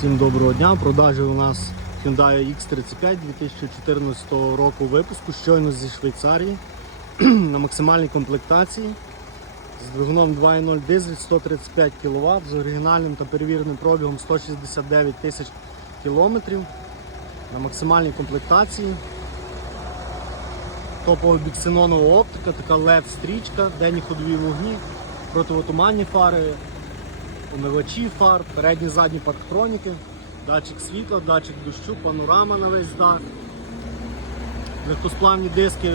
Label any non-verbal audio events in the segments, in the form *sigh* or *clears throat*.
Всім доброго дня. Продажі у нас Hyundai X35 2014 року випуску, щойно зі Швейцарії *clears throat* на максимальній комплектації з двигуном 2.0 дизель 135 кВт з оригінальним та перевіреним пробігом 169 тисяч кілометрів на максимальній комплектації. Топова біксенонова оптика, така LED-стрічка, денні ходові вогні, противотуманні фари, омивачі фар, передні задні парктроніки, датчик світла, датчик дощу, панорама на весь дах, легкосплавні диски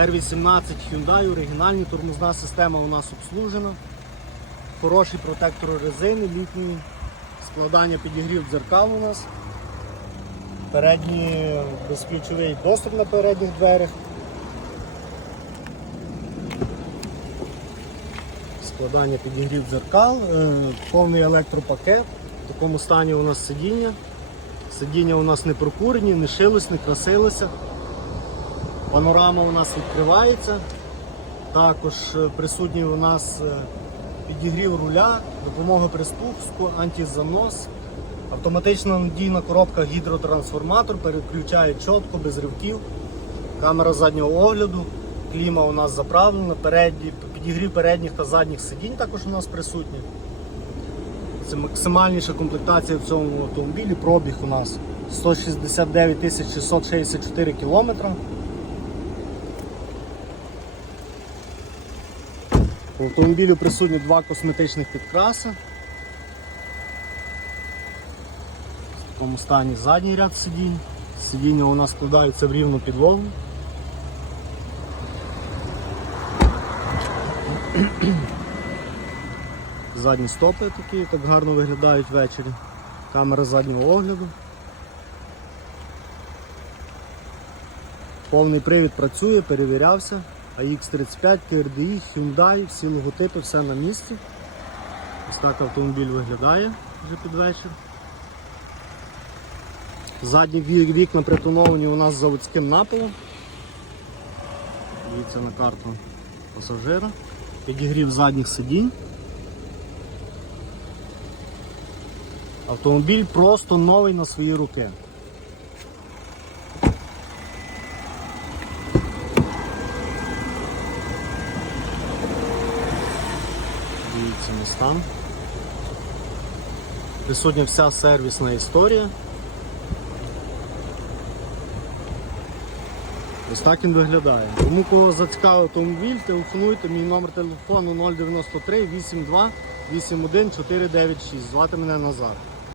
R18 Hyundai, оригінальні, тормозна система у нас обслужена, хороший протектор резини, літній, складання підігрів дзеркал у нас, передній безключовий доступ на передніх дверях. Складання підігрів дзеркал, е, повний електропакет. В такому стані у нас сидіння. Сидіння у нас не прокурені, не шилось, не красилося. Панорама у нас відкривається. Також е, присутній у нас е, підігрів руля, допомога при спуску, антизанос, автоматична надійна коробка гідротрансформатор, переключає чітко, без ривків, камера заднього огляду, кліма у нас заправлена, передні, підігрів передніх та задніх сидінь також у нас присутні. Це максимальніша комплектація в цьому автомобілі. Пробіг у нас 169 664 кілометри. У автомобілю присутні два косметичних підкраси. В такому стані задній ряд сидінь. Сидіння у нас складаються в рівну підлогу. *clears throat* Задні стопи такі, так гарно виглядають ввечері. Камера заднього огляду. Повний привід працює, перевірявся. AX35, TRDI, Hyundai, всі логотипи, все на місці. Ось так автомобіль виглядає вже під вечір. Задні вікна притоновані у нас заводським напилом. Дивіться на карту пасажира. Підігрів задніх сидінь. Автомобіль просто новий на свої руки. Дивіться на стан. Присутня вся сервісна історія. Ось так він виглядає. Тому кого зацікавив автомобіль, телефонуйте, мій номер телефону 093 82 81 496. Звати мене Назар.